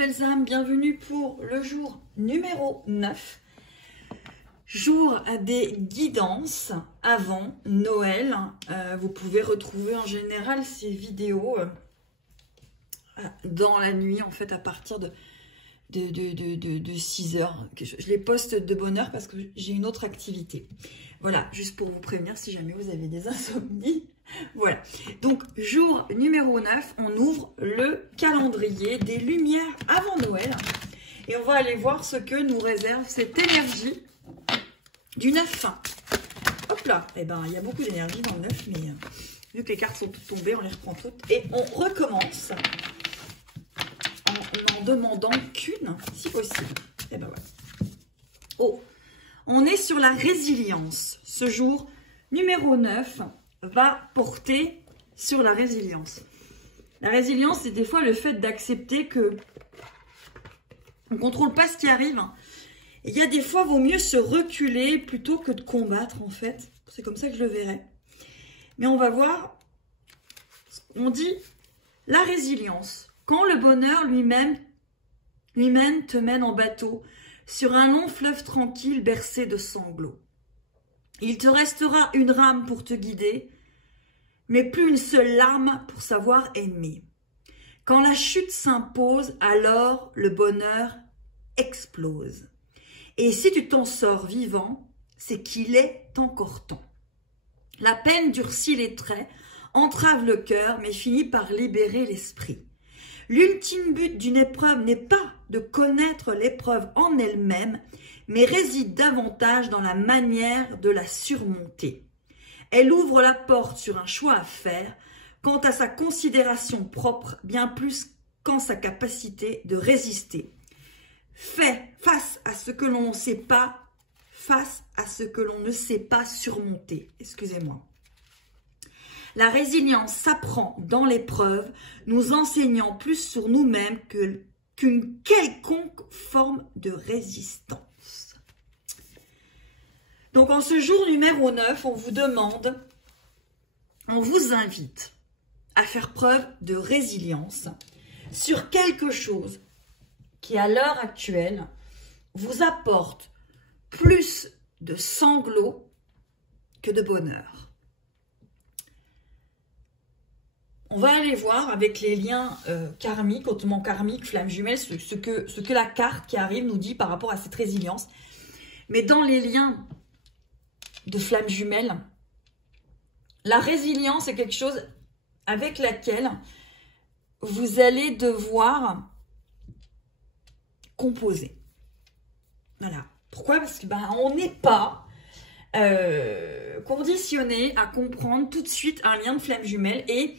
belles âmes, bienvenue pour le jour numéro 9. Jour des guidances avant Noël. Vous pouvez retrouver en général ces vidéos dans la nuit, en fait, à partir de 6 heures. Je les poste de bonne heure parce que j'ai une autre activité. Voilà, juste pour vous prévenir si jamais vous avez des insomnies. Voilà, donc jour numéro 9, on ouvre le calendrier des lumières avant Noël. Et on va aller voir ce que nous réserve cette énergie du 9. Hop là, eh ben, il y a beaucoup d'énergie dans le 9, mais vu que les cartes sont toutes tombées, on les reprend toutes. Et on recommence en demandant qu'une, si possible. Et ben voilà. Oh, on est sur la résilience. Ce jour numéro 9 va porter sur la résilience. La résilience, c'est des fois le fait d'accepter que on ne contrôle pas ce qui arrive. Il y a des fois, il vaut mieux se reculer plutôt que de combattre, en fait. C'est comme ça que je le verrai. Mais on va voir, on dit la résilience. Quand le bonheur lui-même te mène en bateau sur un long fleuve tranquille bercé de sanglots. Il te restera une rame pour te guider, mais plus une seule larme pour savoir aimer. Quand la chute s'impose, alors le bonheur explose. Et si tu t'en sors vivant, c'est qu'il est encore temps. La peine durcit les traits, entrave le cœur, mais finit par libérer l'esprit. L'ultime but d'une épreuve n'est pas de connaître l'épreuve en elle-même, mais réside davantage dans la manière de la surmonter. Elle ouvre la porte sur un choix à faire, quant à sa considération propre, bien plus qu'en sa capacité de résister. Fait face à ce que l'on ne sait pas, face à ce que l'on ne sait pas surmonter. Excusez-moi. La résilience s'apprend dans l'épreuve, nous enseignant plus sur nous-mêmes qu'une quelconque forme de résistance. Donc, en ce jour numéro 9, on vous demande, on vous invite à faire preuve de résilience sur quelque chose qui, à l'heure actuelle, vous apporte plus de sanglots que de bonheur. On va aller voir avec les liens karmiques, hautement karmiques, flammes jumelles, ce que la carte qui arrive nous dit par rapport à cette résilience. Mais dans les liens de flammes jumelles, la résilience est quelque chose avec laquelle vous allez devoir composer. Voilà. Pourquoi? Parce que on n'est pas conditionné à comprendre tout de suite un lien de flammes jumelles et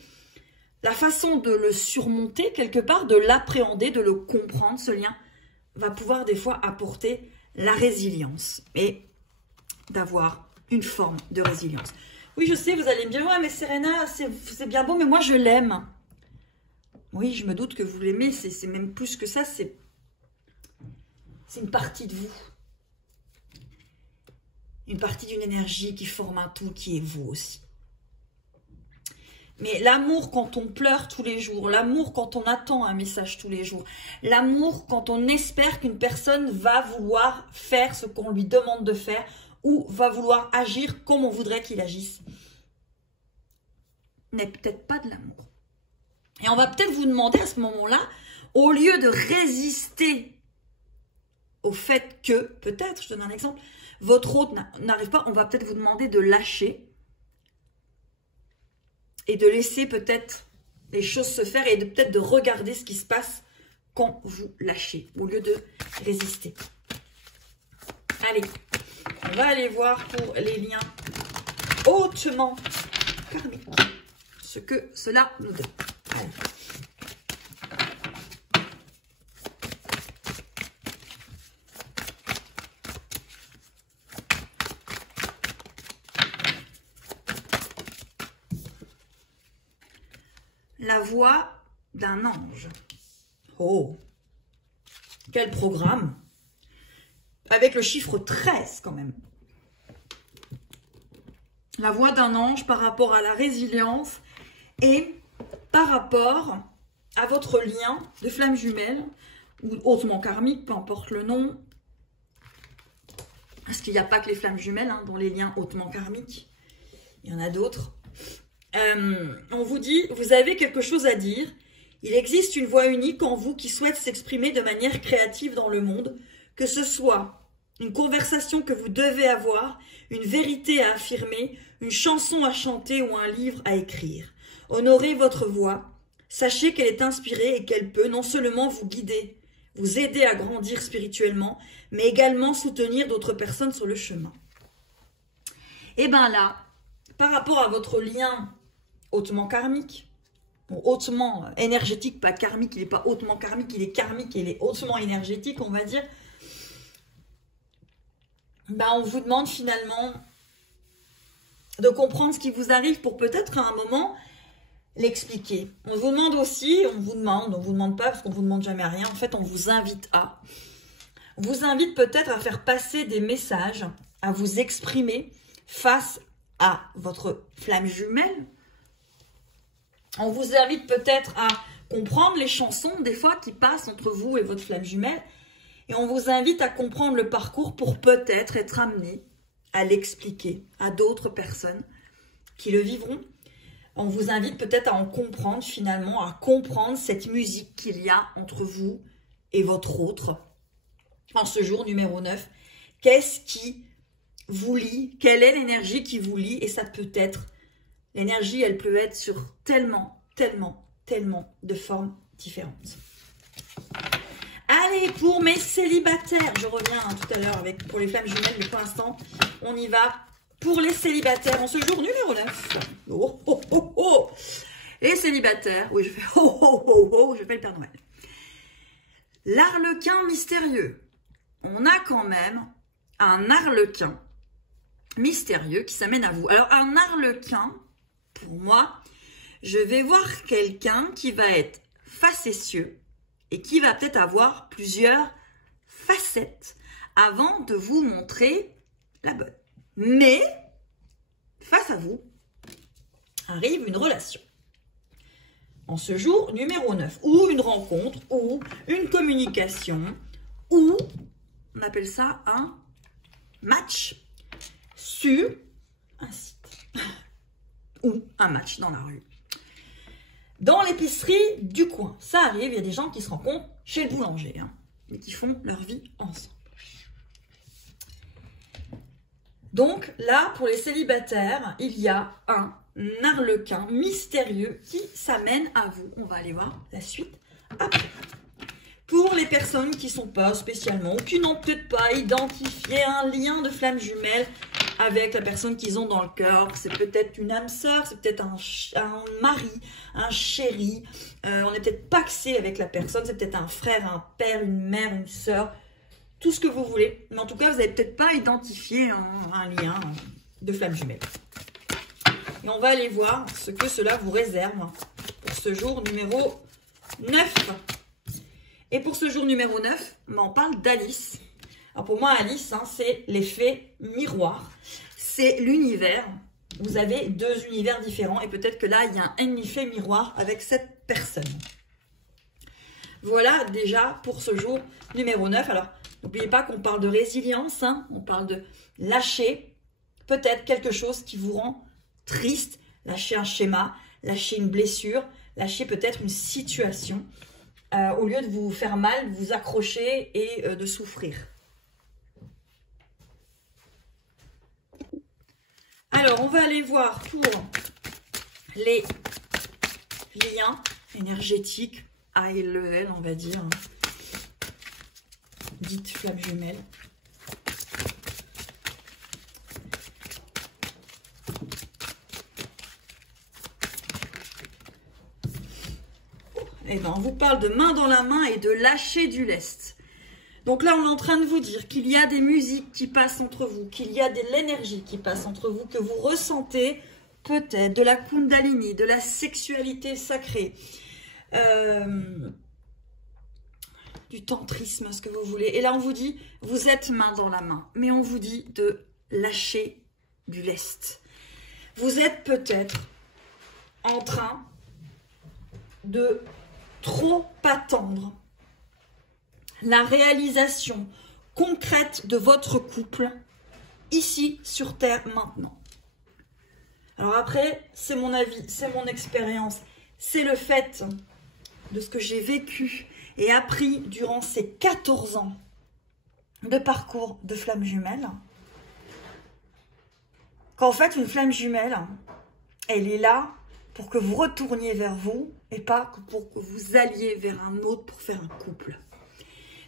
la façon de le surmonter quelque part, de l'appréhender, de le comprendre, ce lien va pouvoir des fois apporter la résilience et d'avoir une forme de résilience. Oui, je sais, vous allez me dire, ouais, mais Serena, c'est bien beau, mais moi, je l'aime. Oui, je me doute que vous l'aimez, c'est même plus que ça, c'est une partie de vous. Une partie d'une énergie qui forme un tout, qui est vous aussi. Mais l'amour quand on pleure tous les jours, l'amour quand on attend un message tous les jours, l'amour quand on espère qu'une personne va vouloir faire ce qu'on lui demande de faire, ou va vouloir agir comme on voudrait qu'il agisse, n'est peut-être pas de l'amour. Et on va peut-être vous demander à ce moment-là, au lieu de résister au fait que, peut-être, je donne un exemple, votre hôte n'arrive pas, on va peut-être vous demander de lâcher et de laisser peut-être les choses se faire et peut-être de regarder ce qui se passe quand vous lâchez, au lieu de résister. Allez. On va aller voir pour les liens hautement karmiques ce que cela nous donne. Allez. La voix d'un ange. Oh, quel programme! Avec le chiffre 13 quand même. La voix d'un ange par rapport à la résilience et par rapport à votre lien de flamme jumelle ou hautement karmique, peu importe le nom. Parce qu'il n'y a pas que les flammes jumelles hein, dans les liens hautement karmiques. Il y en a d'autres. On vous dit, vous avez quelque chose à dire. Il existe une voix unique en vous qui souhaite s'exprimer de manière créative dans le monde, que ce soit une conversation que vous devez avoir, une vérité à affirmer, une chanson à chanter ou un livre à écrire. Honorez votre voix. Sachez qu'elle est inspirée et qu'elle peut non seulement vous guider, vous aider à grandir spirituellement, mais également soutenir d'autres personnes sur le chemin. Et bien là, par rapport à votre lien hautement karmique, bon, hautement énergétique, pas karmique, il n'est pas hautement karmique, il est karmique et il est hautement énergétique, on va dire, ben on vous demande finalement de comprendre ce qui vous arrive pour peut-être à un moment l'expliquer. On vous demande aussi, on vous demande pas parce qu'on vous demande jamais rien, en fait on vous invite à. On vous invite peut-être à faire passer des messages, à vous exprimer face à votre flamme jumelle. On vous invite peut-être à comprendre les chansons des fois qui passent entre vous et votre flamme jumelle. Et on vous invite à comprendre le parcours pour peut-être être amené à l'expliquer à d'autres personnes qui le vivront. On vous invite peut-être à en comprendre finalement, à comprendre cette musique qu'il y a entre vous et votre autre. En ce jour numéro 9, qu'est-ce qui vous lie? Quelle est l'énergie qui vous lie? Et ça peut être, l'énergie, elle peut être sur tellement de formes différentes. Allez, pour mes célibataires, je reviens tout à l'heure pour les flammes jumelles, mais pour l'instant, on y va. Pour les célibataires, en ce jour numéro 9. Oh, oh, oh, oh. Les célibataires, oui, je fais oh, oh, oh, oh, je fais le Père Noël. L'arlequin mystérieux. On a quand même un arlequin mystérieux qui s'amène à vous. Alors, un arlequin, pour moi, je vais voir quelqu'un qui va être facétieux et qui va peut-être avoir plusieurs facettes avant de vous montrer la bonne. Mais, face à vous, arrive une relation. En ce jour numéro 9, ou une rencontre, ou une communication, ou, on appelle ça un match sur un site, ou un match dans la rue. Dans l'épicerie du coin, ça arrive, il y a des gens qui se rencontrent chez le boulanger, hein, et qui font leur vie ensemble. Donc là, pour les célibataires, il y a un arlequin mystérieux qui s'amène à vous. On va aller voir la suite après. Pour les personnes qui ne sont pas spécialement, ou qui n'ont peut-être pas identifié un lien de flamme jumelle avec la personne qu'ils ont dans le cœur, c'est peut-être une âme sœur, c'est peut-être un mari, un chéri, on n'est peut-être paxé avec la personne, c'est peut-être un frère, un père, une mère, une sœur, tout ce que vous voulez. Mais en tout cas, vous n'avez peut-être pas identifié un lien de flamme jumelle. Et on va aller voir ce que cela vous réserve pour ce jour numéro 9. Et pour ce jour numéro 9, on parle d'Alice. Alors pour moi, Alice, hein, c'est l'effet miroir. C'est l'univers. Vous avez deux univers différents et peut-être que là, il y a un effet miroir avec cette personne. Voilà déjà pour ce jour numéro 9. Alors, n'oubliez pas qu'on parle de résilience, hein, on parle de lâcher peut-être quelque chose qui vous rend triste, lâcher un schéma, lâcher une blessure, lâcher peut-être une situation, au lieu de vous faire mal, de vous accrocher et de souffrir. Alors, on va aller voir pour les liens énergétiques high level, on va dire, hein. Dites flamme jumelle. Eh ben, on vous parle de main dans la main et de lâcher du lest. Donc là, on est en train de vous dire qu'il y a des musiques qui passent entre vous, qu'il y a de l'énergie qui passe entre vous, que vous ressentez peut-être de la kundalini, de la sexualité sacrée, du tantrisme, ce que vous voulez. Et là, on vous dit, vous êtes main dans la main, mais on vous dit de lâcher du lest. Vous êtes peut-être en train de trop attendre la réalisation concrète de votre couple ici sur Terre maintenant. Alors après, c'est mon avis, c'est mon expérience, c'est le fait de ce que j'ai vécu et appris durant ces 14 ans de parcours de flamme jumelle. Qu'en fait, une flamme jumelle, elle est là pour que vous retourniez vers vous et pas pour que vous alliez vers un autre pour faire un couple.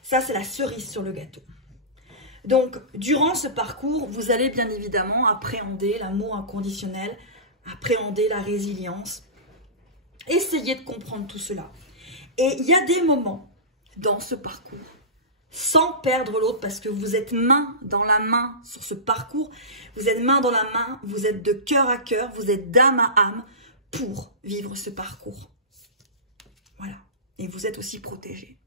Ça, c'est la cerise sur le gâteau. Donc, durant ce parcours, vous allez bien évidemment appréhender l'amour inconditionnel, appréhender la résilience, essayer de comprendre tout cela. Et il y a des moments dans ce parcours, sans perdre l'autre, parce que vous êtes main dans la main sur ce parcours, vous êtes main dans la main, vous êtes de cœur à cœur, vous êtes d'âme à âme pour vivre ce parcours. Voilà. Et vous êtes aussi protégés.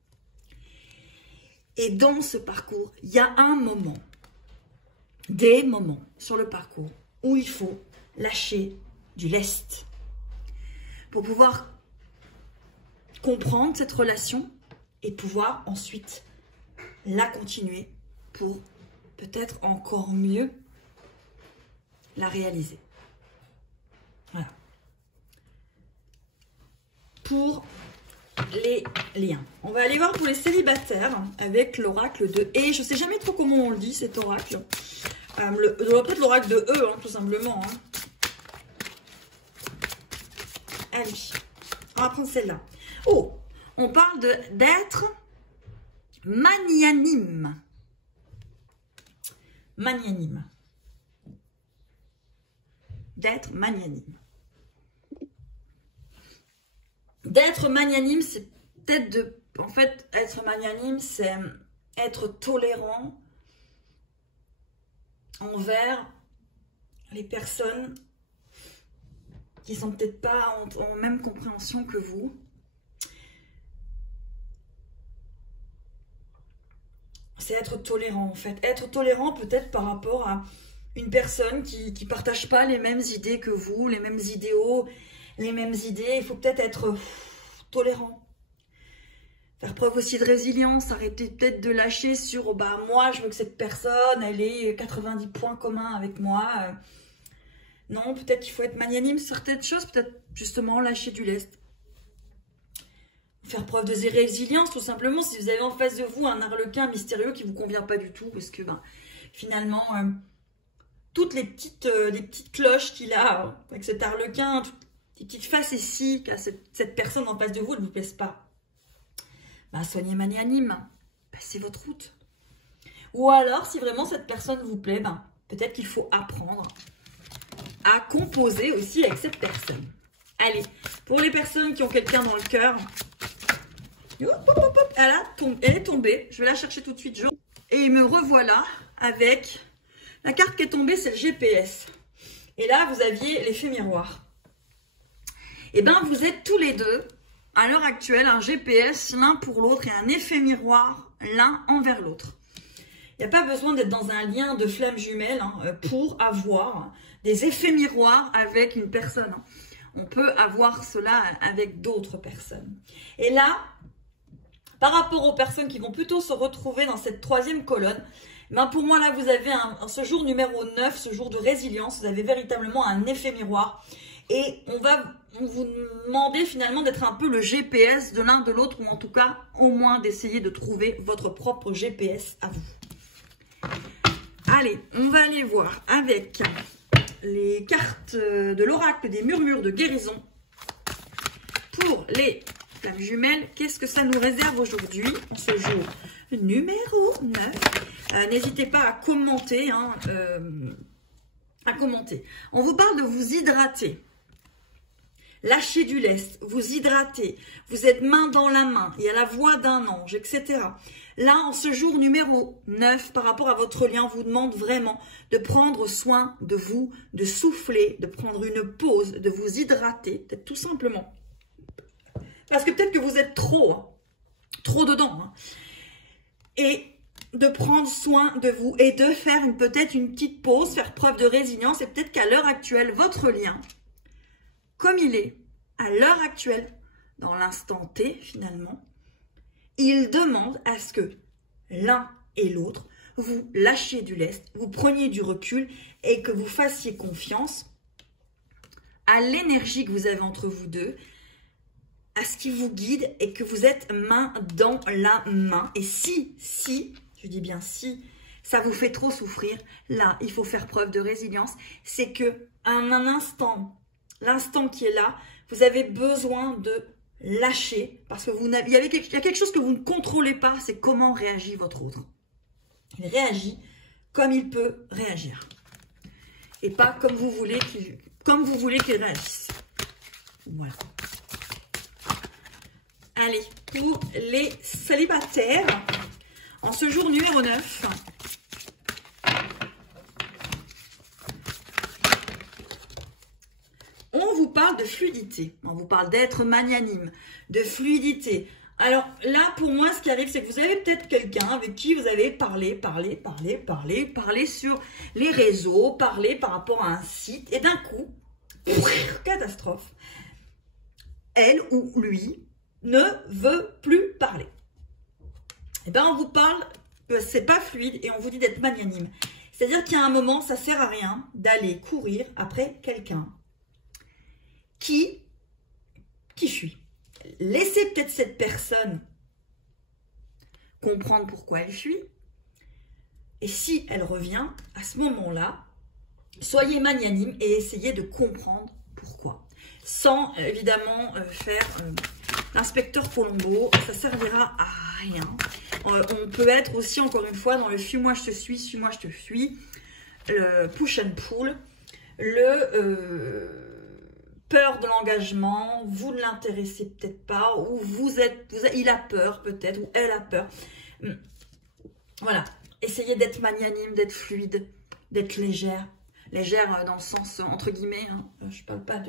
Et dans ce parcours, il y a un moment, des moments sur le parcours où il faut lâcher du lest pour pouvoir comprendre cette relation et pouvoir ensuite la continuer pour peut-être encore mieux la réaliser. Voilà. Pour les liens. On va aller voir pour les célibataires avec l'oracle de E. Je ne sais jamais trop comment on le dit, cet oracle. Peut-être l'oracle de E, hein, tout simplement. Hein. Allez, on va prendre celle-là. Oh, on parle d'être magnanime. Magnanime. D'être magnanime. D'être magnanime, c'est peut-être de... En fait, être magnanime, c'est être tolérant envers les personnes qui sont peut-être pas en même compréhension que vous. C'est être tolérant, en fait. Être tolérant peut-être par rapport à une personne qui ne partage pas les mêmes idées que vous, les mêmes idéaux, les mêmes idées. Il faut peut-être être tolérant. Faire preuve aussi de résilience. Arrêter peut-être de lâcher sur bah, moi, je veux que cette personne, elle ait 90 points communs avec moi. Non, peut-être qu'il faut être magnanime sur certaines choses. Peut-être justement lâcher du lest. Faire preuve de résilience, tout simplement. Si vous avez en face de vous un arlequin mystérieux qui ne vous convient pas du tout, parce que ben, finalement, toutes les petites cloches qu'il a avec cet arlequin, toutes les petites faces ici, qu'a cette personne en face de vous, elle ne vous plaise pas. Ben, soignez magnanime, passez votre route. Ou alors, si vraiment cette personne vous plaît, ben, peut-être qu'il faut apprendre à composer aussi avec cette personne. Allez, pour les personnes qui ont quelqu'un dans le cœur, elle est tombée. Je vais la chercher tout de suite. Et me revoilà avec la carte qui est tombée, c'est le GPS. Et là, vous aviez l'effet miroir. Et bien, vous êtes tous les deux, à l'heure actuelle, un GPS l'un pour l'autre et un effet miroir l'un envers l'autre. Il n'y a pas besoin d'être dans un lien de flamme jumelle pour avoir des effets miroirs avec une personne. On peut avoir cela avec d'autres personnes. Et là, par rapport aux personnes qui vont plutôt se retrouver dans cette troisième colonne, ben pour moi là vous avez ce jour numéro 9, ce jour de résilience, vous avez véritablement un effet miroir. Et on va vous demander finalement d'être un peu le GPS de l'un de l'autre, ou en tout cas au moins d'essayer de trouver votre propre GPS à vous. Allez, on va aller voir avec les cartes de l'oracle des murmures de guérison pour les flammes jumelles. Qu'est-ce que ça nous réserve aujourd'hui en ce jour numéro 9? N'hésitez pas à commenter, On vous parle de vous hydrater. Lâchez du lest, vous hydratez, vous êtes main dans la main, il y a la voix d'un ange, etc. Là, en ce jour numéro 9, par rapport à votre lien, on vous demande vraiment de prendre soin de vous, de souffler, de prendre une pause, de vous hydrater, peut-être tout simplement. Parce que peut-être que vous êtes trop dedans. Et de prendre soin de vous et de faire peut-être une petite pause, faire preuve de résilience. Et peut-être qu'à l'heure actuelle, votre lien, comme il est, à l'heure actuelle, dans l'instant T finalement, il demande à ce que l'un et l'autre, vous lâchiez du lest, vous preniez du recul et que vous fassiez confiance à l'énergie que vous avez entre vous deux, à ce qui vous guide et que vous êtes main dans la main. Et si, je dis bien si, ça vous fait trop souffrir, là, il faut faire preuve de résilience. C'est que à un instant, l'instant qui est là, vous avez besoin de lâcher parce que il y a quelque chose que vous ne contrôlez pas, c'est comment réagit votre autre. Il réagit comme il peut réagir et pas comme vous voulez qu'il réagisse. Voilà. Allez, pour les célibataires, en ce jour numéro 9, on vous parle de fluidité, on vous parle d'être magnanime, de fluidité. Alors là, pour moi, ce qui arrive, c'est que vous avez peut-être quelqu'un avec qui vous avez parlé sur les réseaux, parlé par rapport à un site, et d'un coup, catastrophe, elle ou lui ne veut plus parler. Eh bien, on vous parle que c'est pas fluide et on vous dit d'être magnanime. C'est-à-dire qu'il y a un moment, ça sert à rien d'aller courir après quelqu'un qui fuit. Laissez peut-être cette personne comprendre pourquoi elle fuit. Et si elle revient, à ce moment-là, soyez magnanime et essayez de comprendre pourquoi. Sans, évidemment, faire l'inspecteur Colombo, ça servira à rien. On peut être aussi, encore une fois, dans le fuis-moi je te suis, suis-moi je te fuis, le push and pull, le peur de l'engagement, vous ne l'intéressez peut-être pas, ou il a peur peut-être, ou elle a peur. Voilà, essayez d'être magnanime, d'être fluide, d'être légère. Légère dans le sens entre guillemets, hein. Je ne parle pas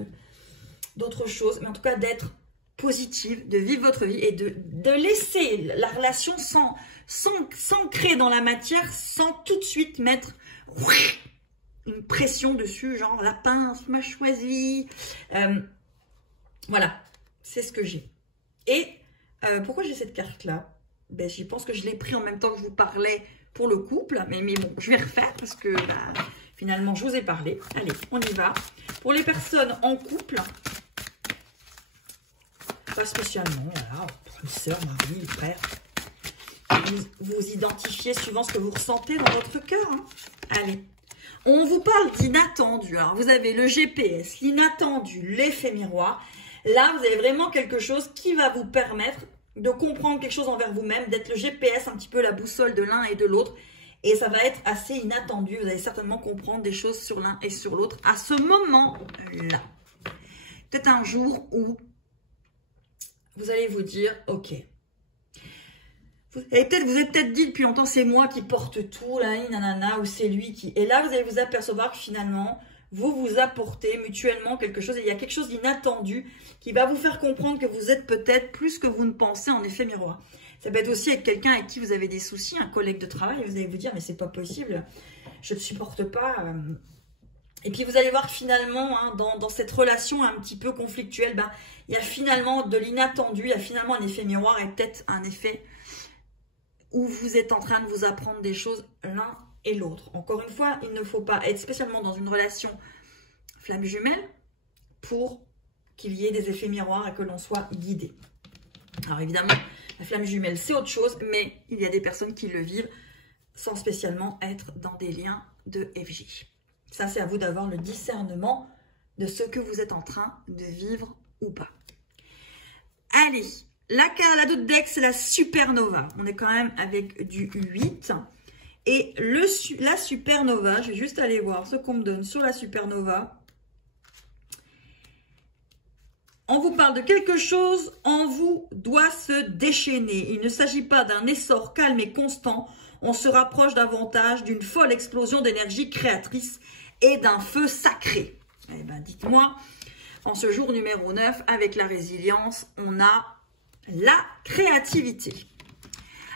d'autre chose, mais en tout cas d'être positive, de vivre votre vie et de laisser la relation s'ancrer dans la matière sans tout de suite mettre une pression dessus, genre la pince m'a choisi. Voilà, c'est ce que j'ai. Et pourquoi j'ai cette carte-là? Ben, je pense que je l'ai pris en même temps que je vous parlais pour le couple, mais bon, je vais refaire parce que finalement, je vous ai parlé. Allez, on y va. Pour les personnes en couple, pas spécialement, voilà, une sœur, mari, frère. Vous identifiez suivant ce que vous ressentez dans votre cœur. Hein. Allez, on vous parle d'inattendu. Alors, vous avez le GPS, l'inattendu, l'effet miroir. Là, vous avez vraiment quelque chose qui va vous permettre de comprendre quelque chose envers vous-même, d'être le GPS, un petit peu la boussole de l'un et de l'autre. Et ça va être assez inattendu. Vous allez certainement comprendre des choses sur l'un et sur l'autre à ce moment-là. Peut-être un jour où vous allez vous dire, ok. Vous êtes peut-être dit depuis longtemps, c'est moi qui porte tout, là, nanana, ou c'est lui qui... Et là, vous allez vous apercevoir que finalement, vous vous apportez mutuellement quelque chose. Et il y a quelque chose d'inattendu qui va vous faire comprendre que vous êtes peut-être plus que vous ne pensez en effet miroir. Ça peut être aussi avec quelqu'un avec qui vous avez des soucis, un collègue de travail. Vous allez vous dire, mais c'est pas possible, je ne supporte pas... Et puis vous allez voir que finalement, hein, dans cette relation un petit peu conflictuelle, ben, il y a finalement de l'inattendu, il y a finalement un effet miroir et peut-être un effet où vous êtes en train de vous apprendre des choses l'un et l'autre. Encore une fois, il ne faut pas être spécialement dans une relation flamme jumelle pour qu'il y ait des effets miroirs et que l'on soit guidé. Alors évidemment, la flamme jumelle, c'est autre chose, mais il y a des personnes qui le vivent sans spécialement être dans des liens de FJ. Ça, c'est à vous d'avoir le discernement de ce que vous êtes en train de vivre ou pas. Allez, la d'autre deck, c'est la supernova. On est quand même avec du 8. Et la supernova, je vais juste aller voir ce qu'on me donne sur la supernova. On vous parle de quelque chose en vous doit se déchaîner. Il ne s'agit pas d'un essor calme et constant. On se rapproche davantage d'une folle explosion d'énergie créatrice et d'un feu sacré. Eh bien, dites-moi, en ce jour numéro 9, avec la résilience, on a la créativité.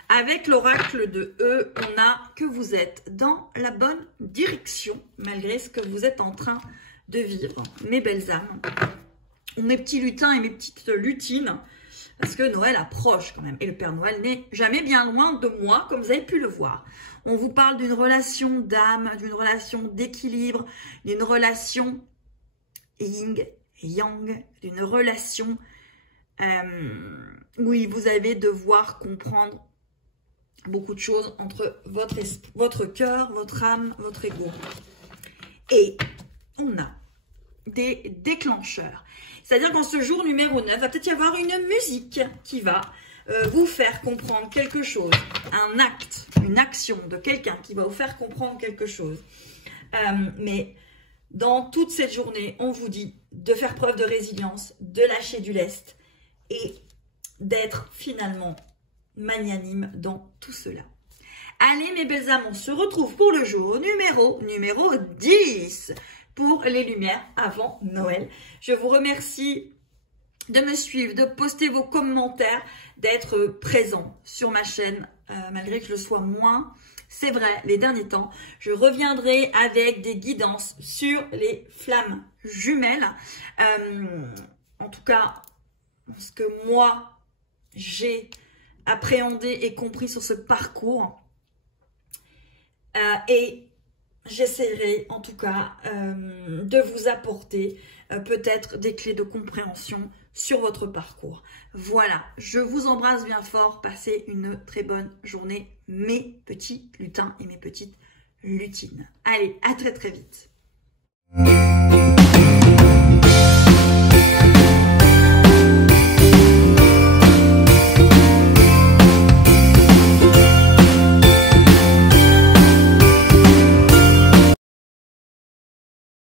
Avec l'oracle de E, on a que vous êtes dans la bonne direction, malgré ce que vous êtes en train de vivre, mes belles âmes. Mes petits lutins et mes petites lutines, parce que Noël approche quand même. Et le Père Noël n'est jamais bien loin de moi, comme vous avez pu le voir. On vous parle d'une relation d'âme, d'une relation d'équilibre, d'une relation yin, yang, d'une relation où vous allez devoir comprendre beaucoup de choses entre votre cœur, votre âme, votre ego. Et on a des déclencheurs. C'est-à-dire qu'en ce jour numéro 9, va peut-être y avoir une musique qui va vous faire comprendre quelque chose, un acte, une action de quelqu'un qui va vous faire comprendre quelque chose. Mais dans toute cette journée, on vous dit de faire preuve de résilience, de lâcher du lest et d'être finalement magnanime dans tout cela. Allez mes belles âmes, on se retrouve pour le jour numéro 10 pour les lumières avant Noël. Je vous remercie de me suivre, de poster vos commentaires, d'être présent sur ma chaîne, malgré que je le sois moins. C'est vrai, les derniers temps, je reviendrai avec des guidances sur les flammes jumelles. En tout cas, ce que moi, j'ai appréhendé et compris sur ce parcours. Et j'essaierai en tout cas de vous apporter peut-être des clés de compréhension sur votre parcours. Voilà, je vous embrasse bien fort. Passez une très bonne journée, mes petits lutins et mes petites lutines. Allez, à très très vite.